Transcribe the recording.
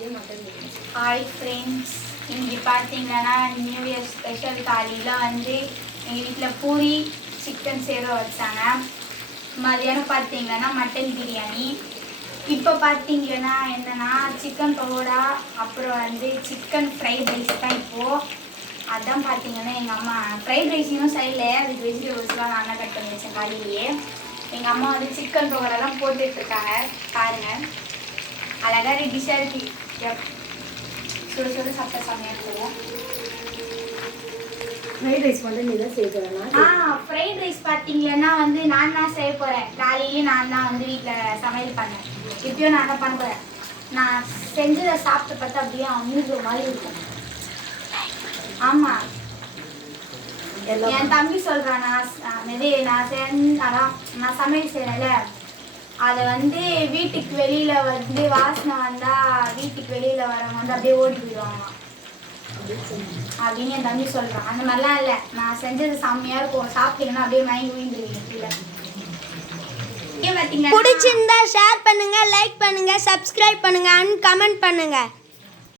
Hi friends, இங்கே பார்த்தீங்கன்னா new year special காலையில் வந்து எங்கள் வீட்டில் பூரி சிக்கன் சேர வச்சாங்க. மதியானம் பார்த்தீங்கன்னா மட்டன் பிரியாணி. இப்போ பார்த்தீங்கன்னா என்னென்னா சிக்கன் பகோடா, அப்புறம் வந்து சிக்கன் ஃப்ரைட் ரைஸ் தான் இப்போது. அதான் பார்த்தீங்கன்னா எங்கள் அம்மா ஃப்ரைட் ரைஸ் இன்னும் சைடில் அதுக்கு வெஜிடபிள்ஸ்லாம் நான் கட் பண்ணி வச்சேன் காலையிலேயே. எங்கள் அம்மா வந்து சிக்கன் பகோடாலாம் போட்டுட்ருக்காங்க பாருங்கள். அழகாக ரெடிஷாக இருக்குது. சுட சுட சாப்பிட்டா செம்மையாக இருக்கும். ஃப்ரைட் ரைஸ் மட்டும் நீ தான் செய்யறேன்னா? ஃப்ரைட் ரைஸ் பார்த்தீங்கன்னா வந்து நான் தான் செய்ய போகிறேன். காலையிலேயே நான் தான் வந்து வீட்டில் சமையல் பண்ணேன். இப்பயும் நான் தான் பண்ண போகிறேன். நான் செஞ்சதை சாப்பிட்டு பார்த்தா அப்படியே அமிர்த மாதிரி இருக்கும். ஆமாம், என் தம்பி சொல்கிறான், நான் சமையல் செய்கிறேன்ல, அதை வந்து வீட்டுக்கு வெளியில் வந்து வாசனை வந்தால் வீட்டுக்கு வெளியில் வரவங்க வந்து அப்படியே ஓடி போயிடுவாங்க அப்படின்னு என் தம்பி சொல்கிறான். அந்த மாதிரிலாம் இல்லை, நான் செஞ்சது செம்மையாக இருக்கும். சாப்பிட்டீங்கன்னா அப்படியே மயங்கி விழுந்துருவீங்க கீழே. பிடிச்சிருந்தா ஷேர் பண்ணுங்க, லைக் பண்ணுங்க, சப்ஸ்கிரைப் பண்ணுங்க அண்ட் கமெண்ட் பண்ணுங்க.